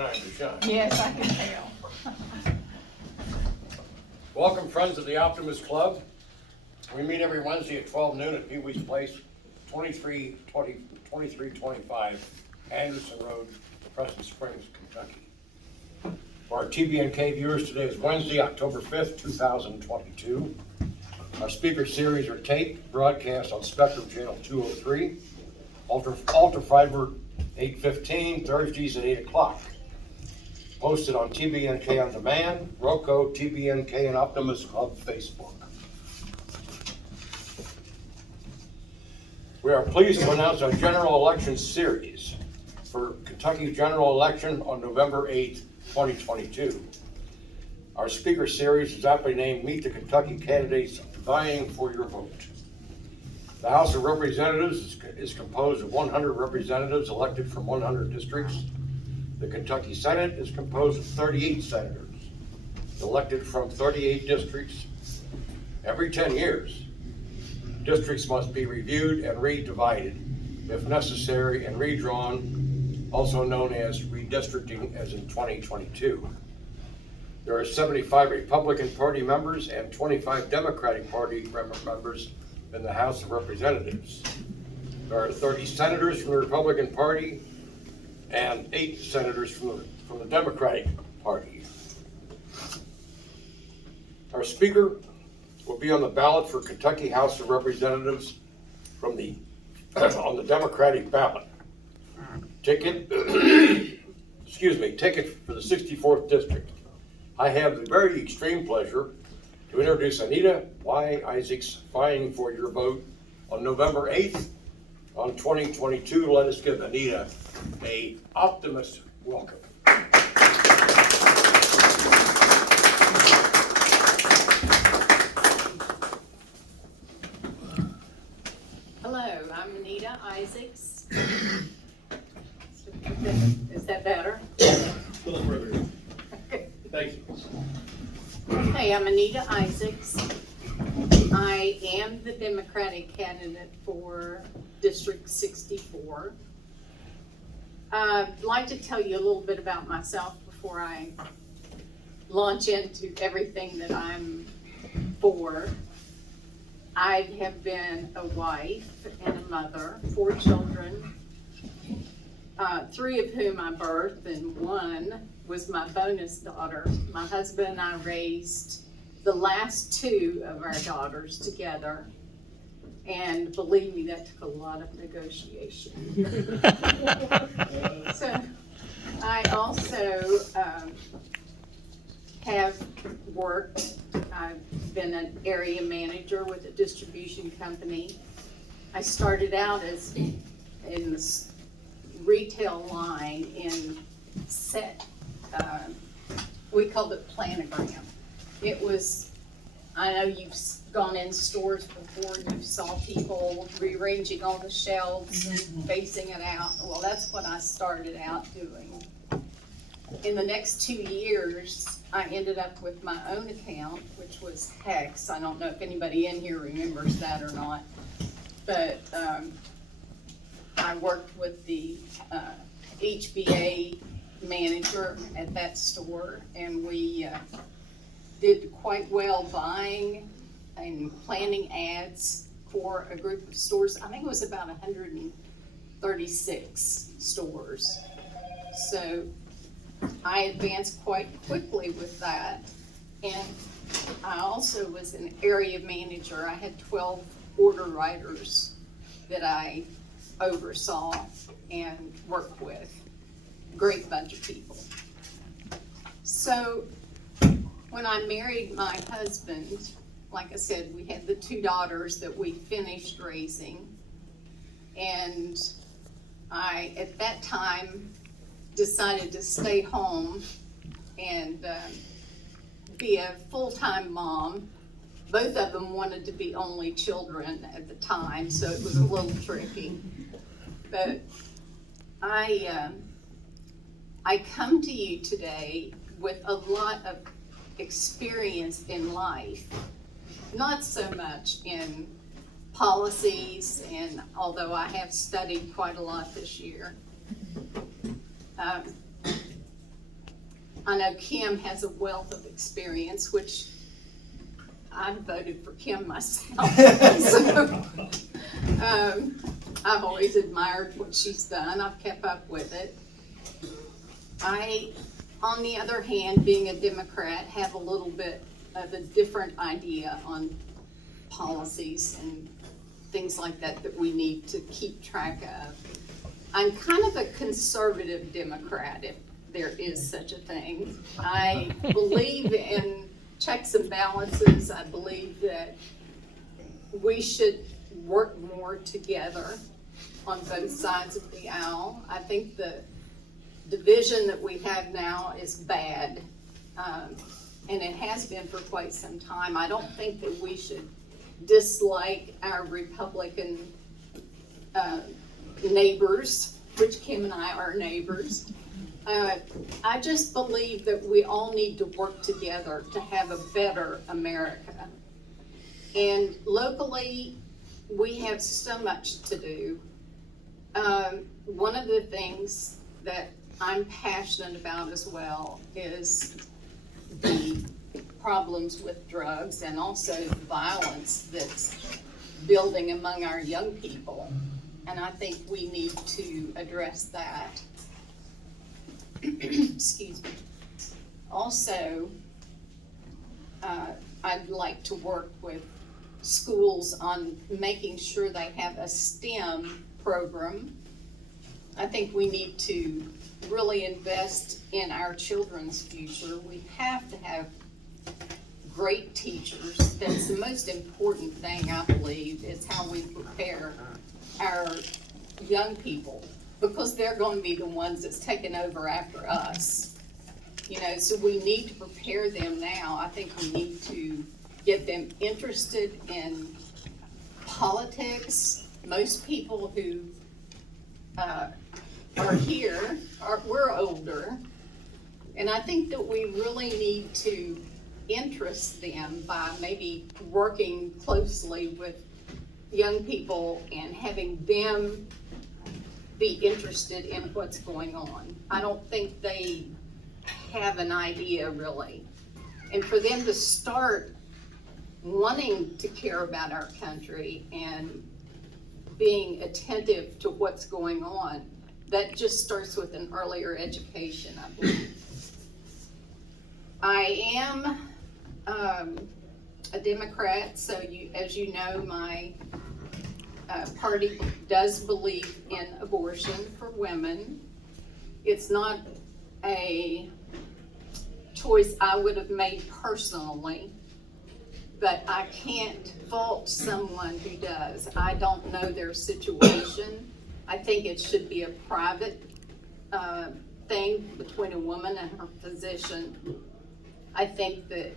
time to shine. Yes, I can tell. Welcome, friends of the Optimist Club. We meet every Wednesday at 12 noon at Pee Wee's Place, 2325 Anderson Road, Crescent Springs, Kentucky. For our TBNK viewers, today is Wednesday, October 5th, 2022. Our speaker series are taped, broadcast on Spectrum Channel 203, Ultra Fiber 815, Thursdays at 8 o'clock. Posted on TBNK On Demand, Roku, TBNK, and Optimist Club Facebook. We are pleased to announce our general election series for Kentucky general election on November 8th, 2022. Our speaker series is aptly named Meet the Kentucky Candidates Vying for Your Vote. The House of Representatives is composed of 100 representatives elected from 100 districts. The Kentucky Senate is composed of 38 senators elected from 38 districts. Every 10 years, districts must be reviewed and redivided, if necessary, and redrawn, also known as redistricting, as in 2022. There are 75 Republican Party members and 25 Democratic Party members in the House of Representatives. There are 30 senators from the Republican Party and 8 senators from the Democratic Party. Our speaker will be on the ballot for Kentucky House of Representatives from the on the Democratic ballot. Ticket for the 64th district. I have the very extreme pleasure to introduce Anita Y. Isaacs vying for your vote on November 8th on 2022. Let us give Anita a Optimist welcome. Hello, I'm Anita Isaacs. Is that better? A little further. Thank you. Okay, I'm Anita Isaacs. I am the Democratic candidate for District 64. I'd like to tell you a little bit about myself before I launch into everything that I'm for. I have been a wife and a mother, 4 children, 3 of whom I birthed, and 1 was my bonus daughter. My husband and I raised the last 2 of our daughters together, and believe me, that took a lot of negotiation. So I also have worked. I've been an area manager with a distribution company. I started out as in the retail line in set, we called it planogram. It was, I know you've gone in stores before and you saw people rearranging all the shelves and facing it out. Well, that's what I started out doing. In the next 2 years, I ended up with my own account, which was Hex. I don't know if anybody in here remembers that or not, but I worked with the HBA manager at that store, and we did quite well buying and planning ads for a group of stores. I think it was about 136 stores. So I advanced quite quickly with that. And I also was an area manager. I had 12 order writers that I oversaw and worked with. Great bunch of people. So when I married my husband, like I said, we had the 2 daughters that we finished raising. And I, at that time, decided to stay home and be a full-time mom. Both of them wanted to be only children at the time, so it was a little tricky. But I come to you today with a lot of experience in life, not so much in policies, and although I have studied quite a lot this year. I know Kim has a wealth of experience, which I voted for Kim myself. So, I've always admired what she's done. I've kept up with it. I, on the other hand, being a Democrat, have a little bit of a different idea on policies and things like that that we need to keep track of. I'm kind of a conservative Democrat, if there is such a thing. I believe in checks and balances. I believe that we should work more together on both sides of the aisle. I think the division that we have now is bad, and it has been for quite some time. I don't think that we should dislike our Republican neighbors, which Kim and I are neighbors. I just believe that we all need to work together to have a better America. And locally, we have so much to do. One of the things that I'm passionate about as well is the problems with drugs and also the violence that's building among our young people. And I think we need to address that. Excuse me. Also, I'd like to work with schools on making sure they have a STEM program. I think we need to really invest in our children's future. We have to have great teachers. That's the most important thing, I believe, is how we prepare our young people, because they're going to be the ones that's taking over after us. You know, so we need to prepare them now. I think we need to get them interested in politics. Most people who are here, we're older, and I think that we really need to interest them by maybe working closely with young people and having them be interested in what's going on. I don't think they have an idea really. And for them to start wanting to care about our country and being attentive to what's going on, that just starts with an earlier education, I believe. I am a Democrat, so as you know, my party does believe in abortion for women. It's not a choice I would have made personally, but I can't fault someone who does. I don't know their situation. I think it should be a private thing between a woman and her physician. I think that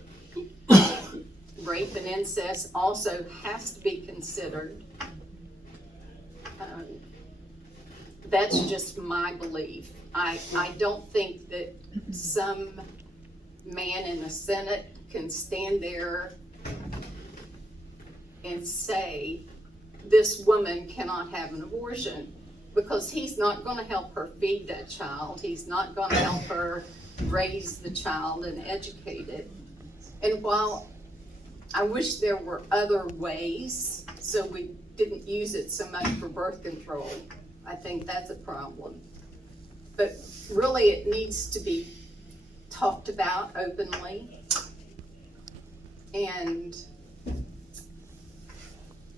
rape and incest also has to be considered. That's just my belief. I don't think that some man in the Senate can stand there and say this woman cannot have an abortion, because he's not going to help her feed that child. He's not going to help her raise the child and educate it. And while I wish there were other ways so we didn't use it so much for birth control, I think that's a problem. But really it needs to be talked about openly. And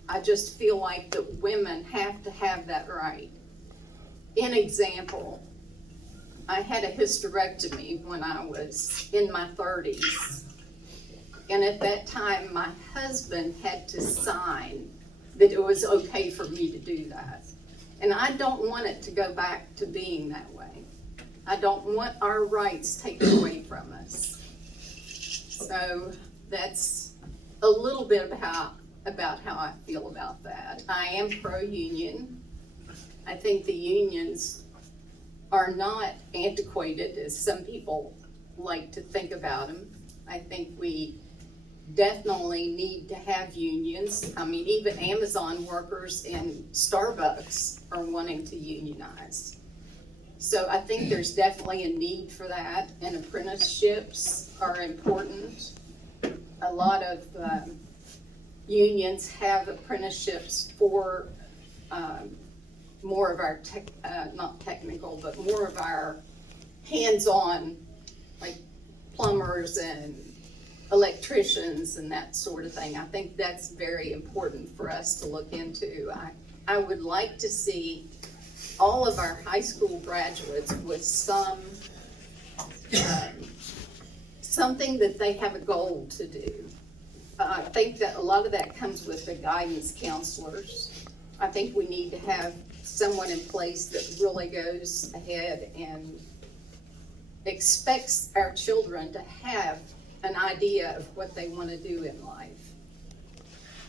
I just feel like that women have to have that right. An example, I had a hysterectomy when I was in my 30s. And at that time, my husband had to sign that it was okay for me to do that. And I don't want it to go back to being that way. I don't want our rights taken away from us. So that's a little bit about how I feel about that. I am pro-union. I think the unions are not antiquated as some people like to think about them. I think we definitely need to have unions. I mean, even Amazon workers and Starbucks are wanting to unionize. So I think there's definitely a need for that, and apprenticeships are important. A lot of unions have apprenticeships for more of our not technical, but more of our hands-on, like plumbers and electricians and that sort of thing. I think that's very important for us to look into. I would like to see all of our high school graduates with something that they have a goal to do. I think that a lot of that comes with the guidance counselors. I think we need to have someone in place that really goes ahead and expects our children to have an idea of what they want to do in life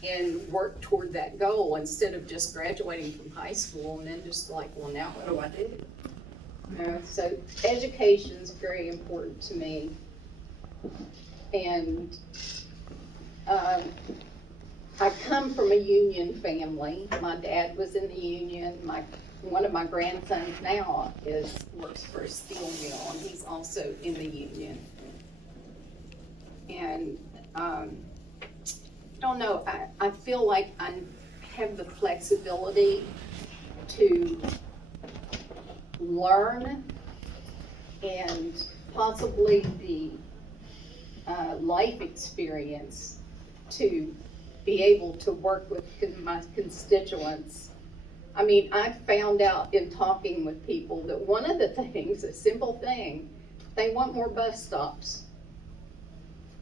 and work toward that goal instead of just graduating from high school and then just like, well, now what do I do? You know, so education is very important to me. And I come from a union family. My dad was in the union. One of my grandsons now works for a steel mill, and he's also in the union. And I don't know, I feel like I have the flexibility to learn and possibly the life experience to be able to work with my constituents. I mean, I found out in talking with people that one of the things, a simple thing, they want more bus stops.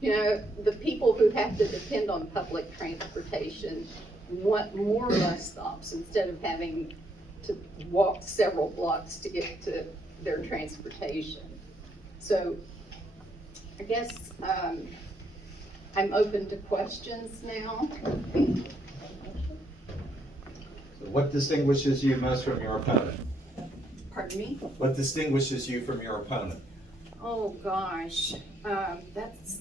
You know, the people who have to depend on public transportation want more bus stops instead of having to walk several blocks to get to their transportation. So I guess I'm open to questions now. What distinguishes you most from your opponent? Pardon me? What distinguishes you from your opponent? Oh, gosh, that's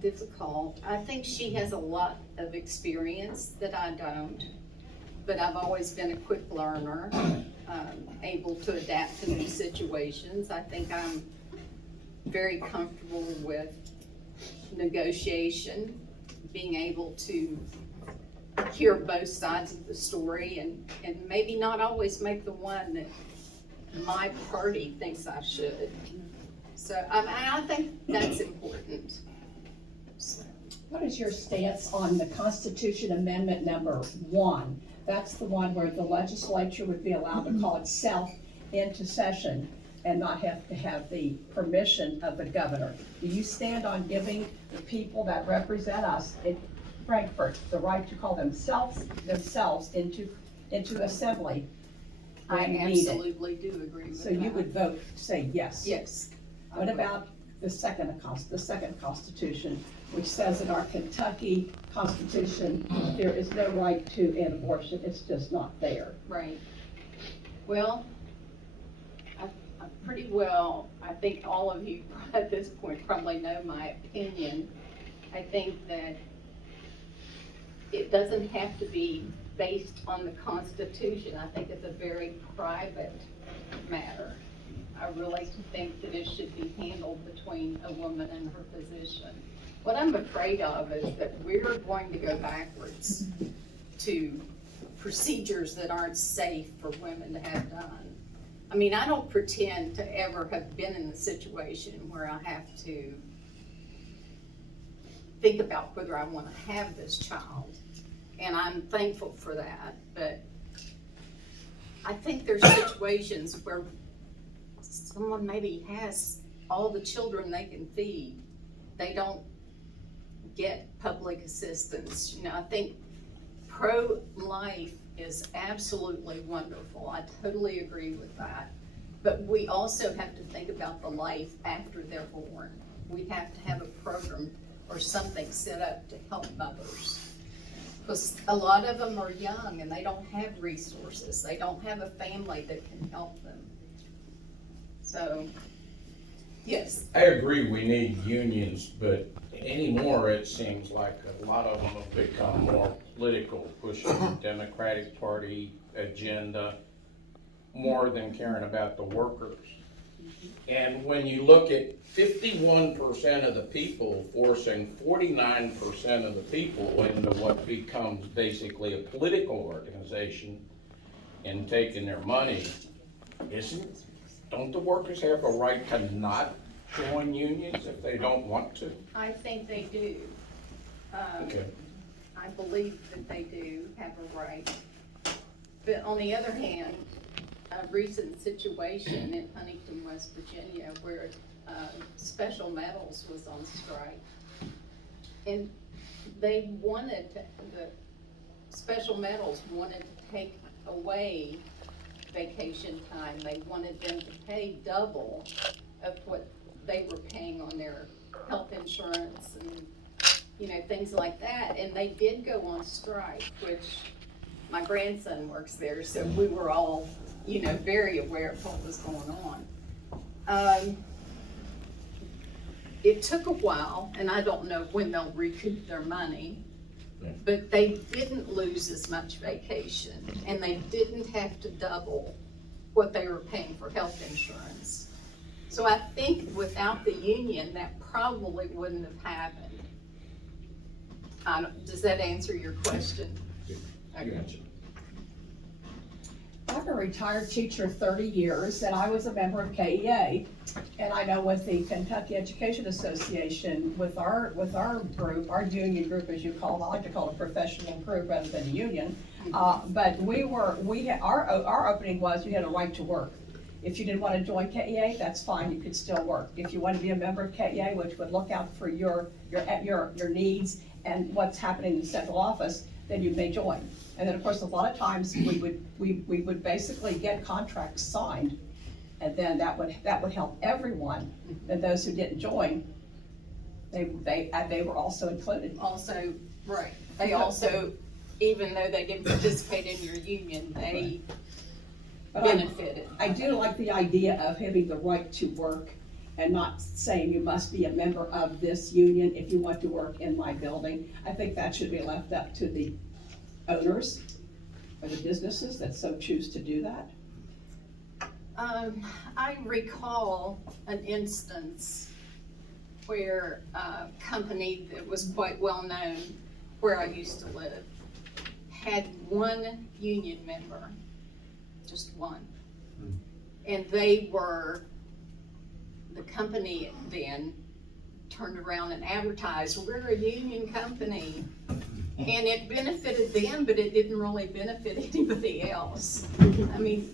difficult. I think she has a lot of experience that I don't, but I've always been a quick learner, able to adapt to new situations. I think I'm very comfortable with negotiation, being able to hear both sides of the story and maybe not always make the one that my party thinks I should. So I think that's important. So. What is your stance on the Constitution Amendment number 1? That's the one where the legislature would be allowed to call itself into session and not have to have the permission of the governor. Do you stand on giving the people that represent us in Frankfurt the right to call themselves into assembly? I when needed? absolutely do agree with So that. you would vote, say yes? Yes. What about the second constitution, which says in our Kentucky Constitution, there is no right to an abortion, it's just not there? Right. Well, I pretty well, I think all of you at this point probably know my opinion. I think that it doesn't have to be based on the Constitution. I think it's a very private matter. I really think that it should be handled between a woman and her physician. What I'm afraid of is that we're going to go backwards to procedures that aren't safe for women to have done. I mean, I don't pretend to ever have been in the situation where I have to think about whether I want to have this child. And I'm thankful for that, but I think there's situations where someone maybe has all the children they can feed. They don't get public assistance. You know, I think pro-life is absolutely wonderful. I totally agree with that. But we also have to think about the life after they're born. We have to have a program or something set up to help mothers. Because a lot of them are young and they don't have resources. They don't have a family that can help them. So, yes. I agree, we need unions, but anymore, it seems like a lot of them have become more political, pushing the Democratic Party agenda. more than caring about the workers. And when you look at 51% of the people forcing 49% of the people into what becomes basically a political organization and taking their money, don't the workers have a right to not join unions if they don't want to? I think they do. Okay. I believe that they do have a right. But on the other hand, a recent situation in Huntington, West Virginia, where Special Metals was on strike. And they wanted, the Special Metals wanted to take away vacation time. They wanted them to pay double of what they were paying on their health insurance and, you know, things like that. And they did go on strike, which my grandson works there, so we were all, you know, very aware of what was going on. It took a while, and I don't know when they'll recoup their money, but they didn't lose as much vacation, and they didn't have to double what they were paying for health insurance. So I think without the union, that probably wouldn't have happened. Does that answer your question? I got you. I'm a retired teacher, 30 years, and I was a member of KEA. And I know with the Kentucky Education Association, with our group, our union group, as you call it, I like to call it a professional group rather than a union. But our opening was you had a right to work. If you didn't want to join KEA, that's fine, you could still work. If you want to be a member of KEA, which would look out for your needs and what's happening in the central office, then you may join. And then, of course, a lot of times we would basically get contracts signed, and then that would help everyone. And those who didn't join, they were also included. Also, right, they also, even though they didn't participate in your union, they benefited. I do like the idea of having the right to work and not saying you must be a member of this union if you want to work in my building. I think that should be left up to the owners or the businesses that so choose to do that. I recall an instance where a company that was quite well known where I used to live had one union member, just one. And the company then turned around and advertised, we're a union company. And it benefited them, but it didn't really benefit anybody else. I mean,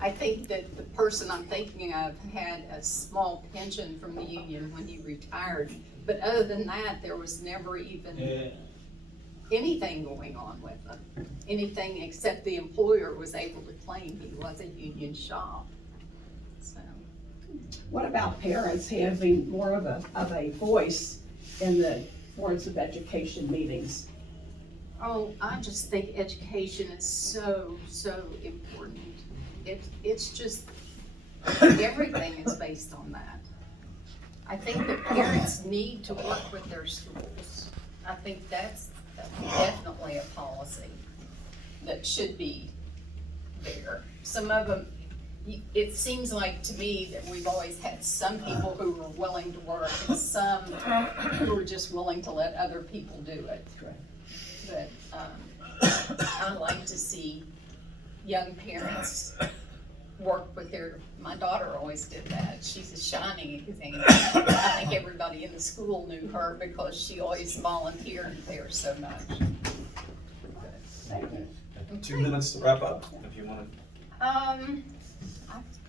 I think that the person I'm thinking of had a small pension from the union when he retired. But other than that, there was never even anything going on with them. Anything except the employer was able to claim he was a union shop. So. What about parents having more of a voice in the boards of education meetings? Oh, I just think education is so important. It's just, everything is based on that. I think that parents need to work with their schools. I think that's definitely a policy that should be there. Some of them, it seems like to me that we've always had some people who were willing to work and some who were just willing to let other people do it. But I like to see young parents work with my daughter always did that. She's a shining example. I think everybody in the school knew her because she always volunteered there so much. Thank you. 2 minutes to wrap up, if you want to.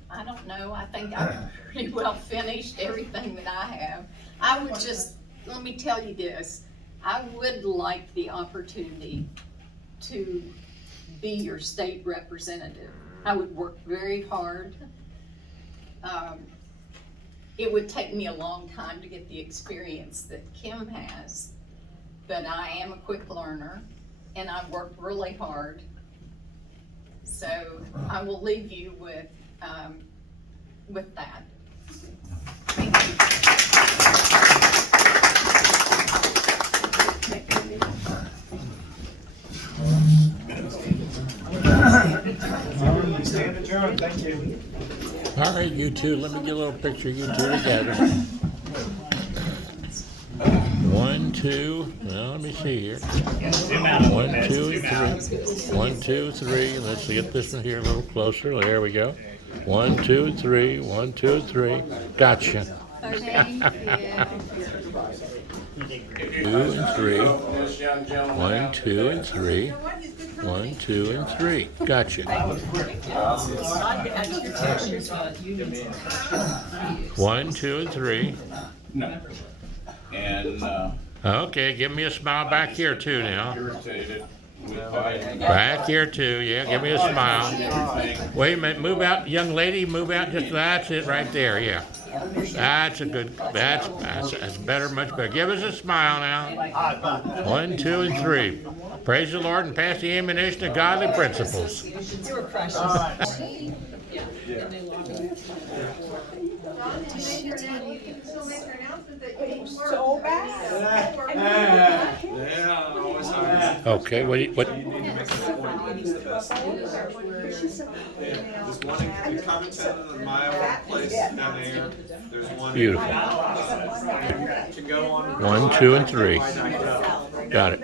I don't know, I think I've pretty well finished everything that I have. I would just, let me tell you this, I would like the opportunity to be your state representative. I would work very hard. It would take me a long time to get the experience that Kim has, but I am a quick learner and I work really hard. So I will leave you with that. Thank you. Stay All right, you two, let me get a little picture of you two together. 1, 2, now let me see here. 1, 2, and 3. 1, 2, 3. Let's get this one here a little closer. There we go. 1, 2, 3. 1, 2, 3. Gotcha. 2 and 3. 1, 2, and 3. 1, 2, and 3. Gotcha. 1, 2, and 3. No. And, Okay, give me a smile back here too now. irritated with Biden. Back here too, yeah, give me a smile. Wait a minute, move out, young lady, move out, just, that's it right there, yeah. That's a good, that's better, much better. Give us a smile now. 1, 2, and 3. Praise the Lord and pass the ammunition of godly principles. So bad. Yeah, always hard. Okay, what, You need to make an appointment, it's the best. Yeah, there's one in Covington and my old place down there. There's one. Beautiful. To go on. 1, 2, and 3. Got it.